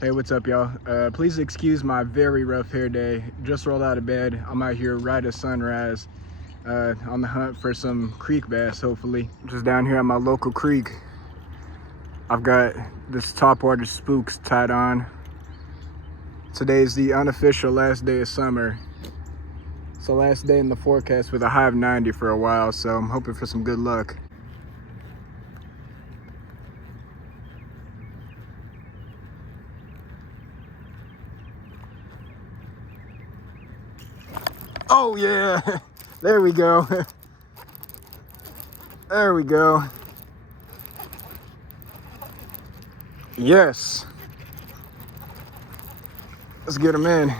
Hey, what's up, y'all? Please excuse my very rough hair day. Just rolled out of bed. I'm out here right at sunrise on the hunt for some creek bass, hopefully. Just down here at my local creek. I've got this Topwater spooks tied on. Today's the unofficial last day of summer. It's the last day in the forecast with a high of 90 for a while, so I'm hoping for some good luck. Oh yeah, there we go. There we go. Yes. Let's get him in.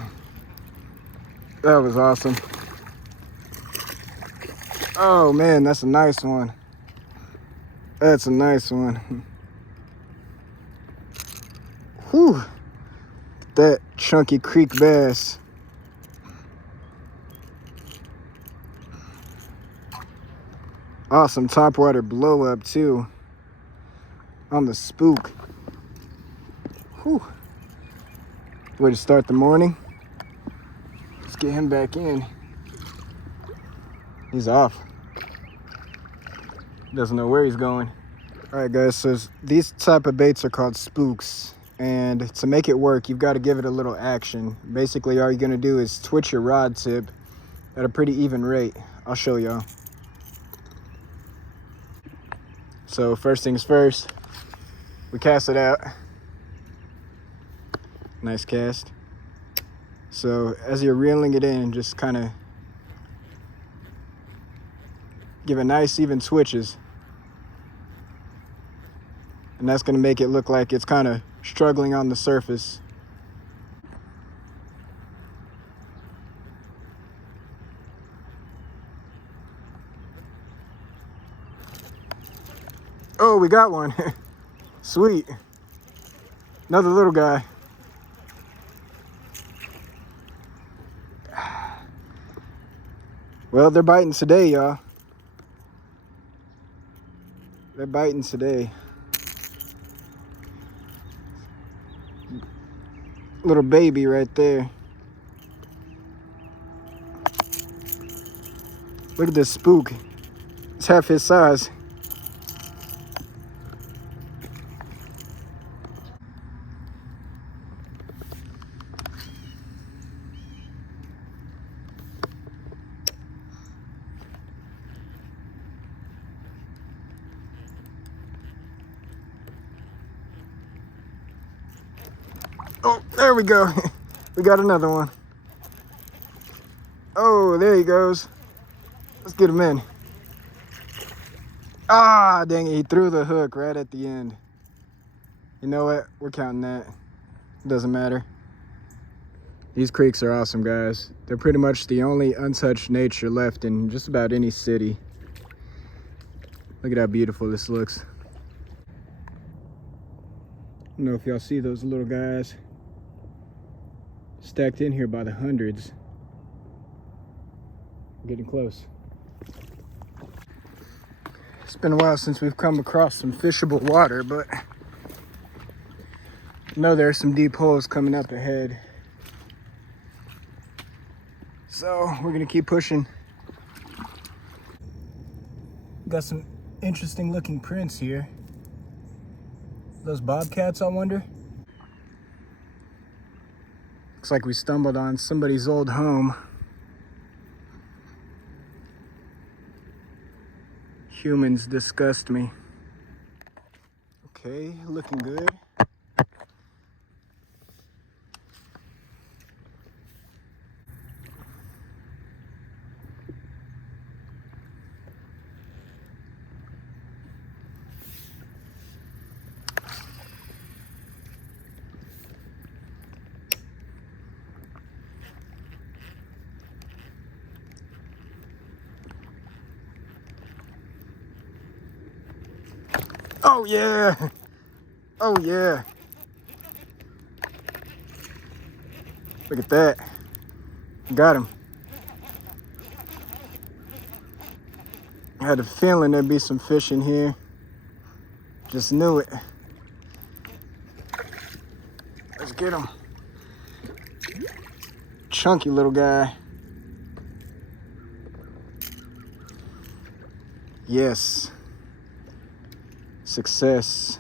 That was awesome. Oh man, that's a nice one. That's a nice one. Whew. That chunky creek bass. Awesome topwater blow up too on the spook. Whew. Way to start the morning. Let's get him back in. He's off. Doesn't know where he's going. All right, guys, so these type of baits are called spooks. And to make it work, you've got to give it a little action. Basically, all you're gonna do is twitch your rod tip at a pretty even rate. I'll show y'all. So first things first, we cast it out. Nice cast. So as you're reeling it in, just kind of give it nice even twitches. And that's gonna make it look like it's kind of struggling on the surface. Oh, we got one. Sweet. Another little guy. Well, they're biting today, y'all. They're biting today. Little baby right there. Look at this spook. It's half his size. Oh, there we go. We got another one. Oh, there he goes. Let's get him in. Ah, dang it. He threw the hook right at the end. You know what? We're counting that. Doesn't matter. These creeks are awesome, guys. They're pretty much the only untouched nature left in just about any city. Look at how beautiful this looks. I don't know if y'all see those little guys stacked in here by the hundreds. Getting close. It's been a while since we've come across some fishable water, but I know there are some deep holes coming up ahead. So we're gonna keep pushing. Got some interesting looking prints here. Those bobcats, I wonder? Looks like we stumbled on somebody's old home. Humans disgust me. Okay, looking good. Oh yeah! Oh yeah! Look at that. Got him. I had a feeling there'd be some fish in here. Just knew it. Let's get him. Chunky little guy. Yes. Success.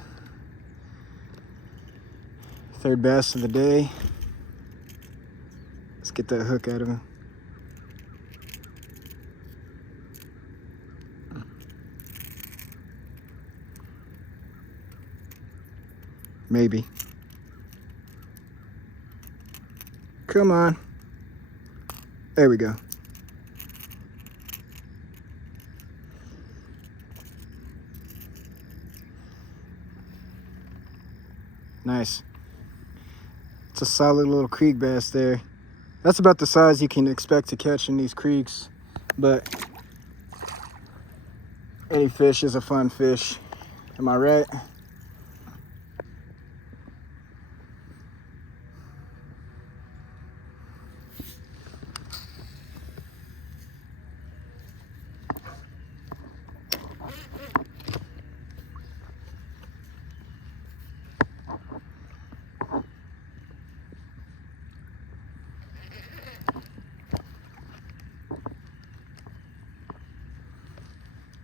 Third bass of the day. Let's get that hook out of him. Maybe. Come on. There we go. Nice. It's a solid little creek bass there. That's about the size you can expect to catch in these creeks, but any fish is a fun fish. Am I right?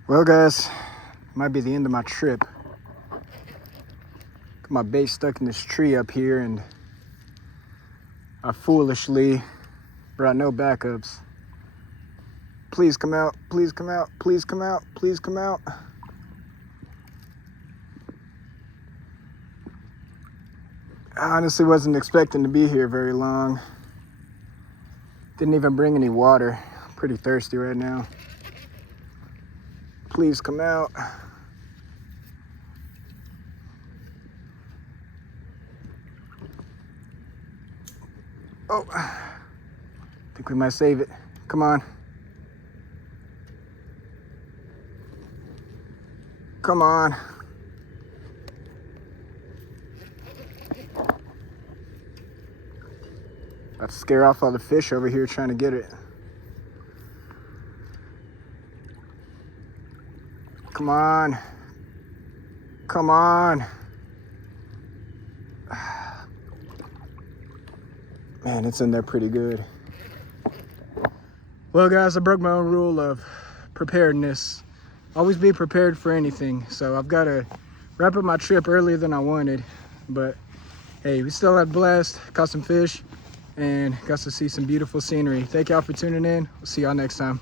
Well, guys, might be the end of my trip. Got my bait stuck in this tree up here, and I foolishly brought no backups. Please come out, please come out, please come out, please come out. I honestly wasn't expecting to be here very long. Didn't even bring any water. I'm pretty thirsty right now. Please come out. Oh, I think we might save it. Come on. Come on. About to scare off all the fish over here trying to get it. Come on. Come on. Man, it's in there pretty good. Well, guys, I broke my own rule of preparedness. Always be prepared for anything. So I've got to wrap up my trip earlier than I wanted. But hey, we still had a blast, caught some fish, and got to see some beautiful scenery. Thank y'all for tuning in. We'll see y'all next time.